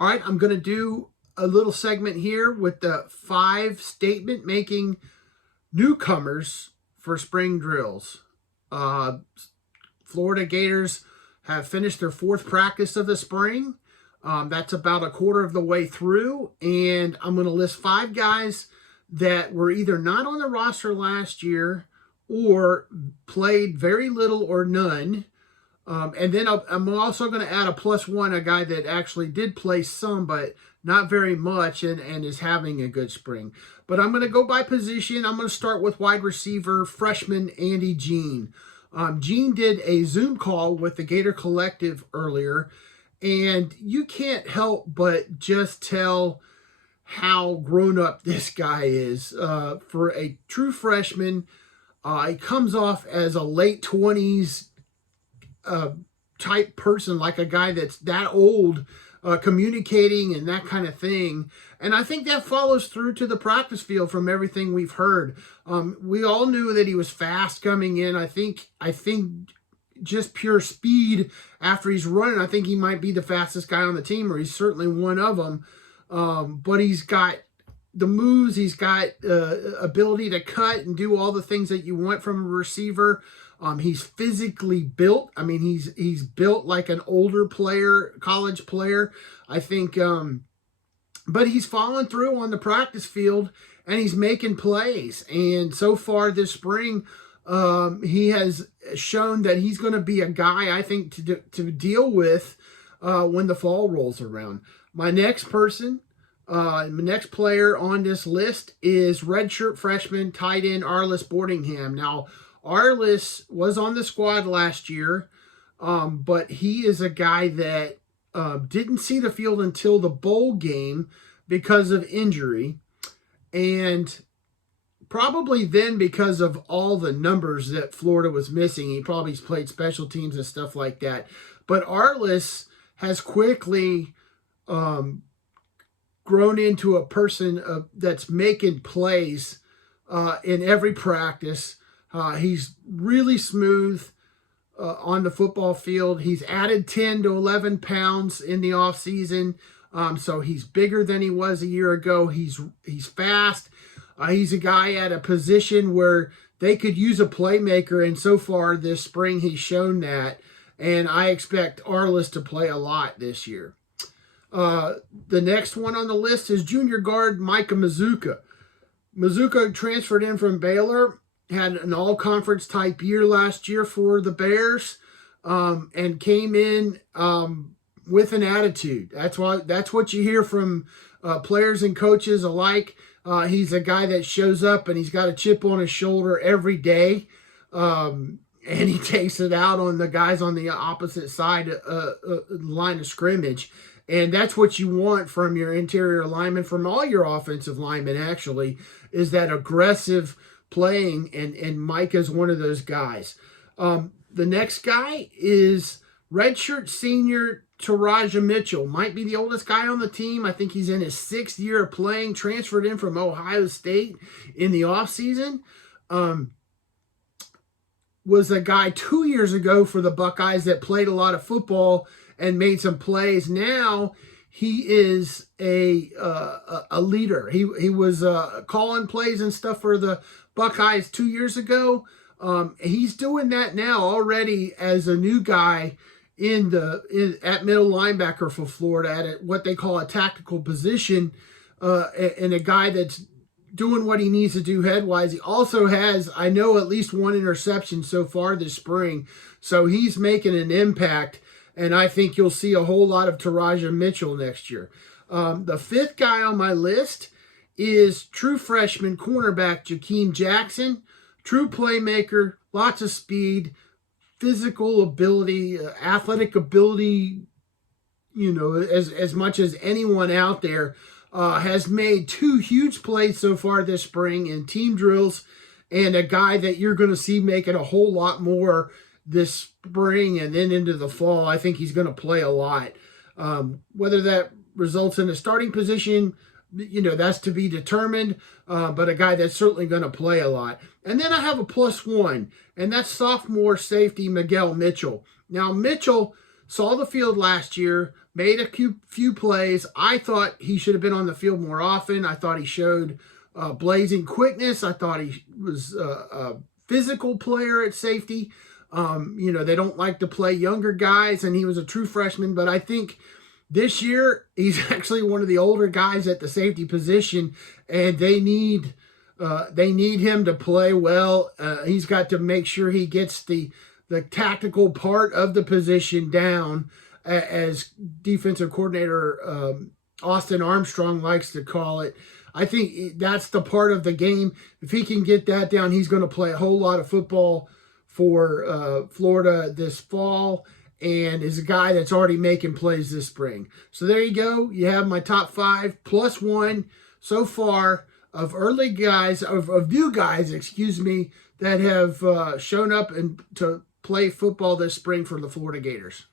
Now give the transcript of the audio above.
All right, I'm going to do a little segment here with the 5 statement-making newcomers for spring drills. Florida Gators have finished their 4th practice of the spring. That's about a quarter of the way through, and I'm going to list 5 guys that were either not on the roster last year or played very little or none. And then I'm also going to add a +1, a guy that actually did play some, but not very much, and is having a good spring. But I'm going to go by position. I'm going to start with wide receiver, freshman Andy Jean. Jean did a Zoom call with the Gator Collective earlier, and you can't help but just tell how grown up this guy is. For a true freshman, he comes off as a late 20s type person, like a guy that's that old, communicating and that kind of thing. And I think that follows through to the practice field from everything we've heard. We all knew that he was fast coming in. I think just pure speed after he's running, I think he might be the fastest guy on the team, or he's certainly one of them. But he's got the moves, he's got ability to cut and do all the things that you want from a receiver. He's physically built. I mean, he's built like an older player, college player, I think. But he's fallen through on the practice field, and he's making plays. And so far this spring, he has shown that he's going to be a guy, I think, to deal with when the fall rolls around. My next person, my next player on this list is redshirt freshman tight end Arlis Boardingham. Now, Arlis was on the squad last year, but he is a guy that didn't see the field until the bowl game because of injury, and probably then because of all the numbers that Florida was missing. He probably played special teams and stuff like that. But Arlis has quickly grown into a person that's making plays in every practice. He's really smooth on the football field. He's added 10 to 11 pounds in the offseason, so he's bigger than he was a year ago. He's fast. He's a guy at a position where they could use a playmaker, and so far this spring he's shown that, and I expect Arlis to play a lot this year. The next one on the list is junior guard Micah Mazuka. Mazuka transferred in from Baylor, had an all-conference type year last year for the Bears, and came in with an attitude. That's what you hear from players and coaches alike. He's a guy that shows up and he's got a chip on his shoulder every day, and he takes it out on the guys on the opposite side line of scrimmage. And that's what you want from your interior linemen, from all your offensive linemen, actually, is that aggressive playing, and Micah's one of those guys. The next guy is redshirt senior Teradja Mitchell. Might be the oldest guy on the team. I think he's in his 6th year of playing, transferred in from Ohio State in the offseason. Was a guy 2 years ago for the Buckeyes that played a lot of football and made some plays. Now he is a leader. He was calling plays and stuff for the Buckeyes 2 years ago. He's doing that now already as a new guy at middle linebacker for Florida at what they call a tactical position, and a guy that's doing what he needs to do head-wise. He also has, I know, at least 1 interception so far this spring, so he's making an impact, and I think you'll see a whole lot of Teradja Mitchell next year. The 5th guy on my list is true freshman cornerback Jakeem Jackson. True playmaker, lots of speed, physical ability, athletic ability, as much as anyone out there. Has made 2 huge plays so far this spring in team drills, and a guy that you're going to see making a whole lot more this spring and then into the fall. I think he's going to play a lot. Whether that results in a starting position, that's to be determined, but a guy that's certainly going to play a lot. And then I have a +1, and that's sophomore safety Miguel Mitchell. Now, Mitchell saw the field last year, made a few plays. I thought he should have been on the field more often. I thought he showed blazing quickness. I thought he was a physical player at safety. They don't like to play younger guys, and he was a true freshman, but I think this year he's actually one of the older guys at the safety position, and they need him to play well. He's got to make sure he gets the tactical part of the position down, as defensive coordinator Austin Armstrong likes to call it. I think that's the part of the game. If he can get that down, he's going to play a whole lot of football for Florida this fall, and is a guy that's already making plays this spring. So there you go. You have my top 5 plus 1 so far of early guys, of new guys, that have shown up and to play football this spring for the Florida Gators.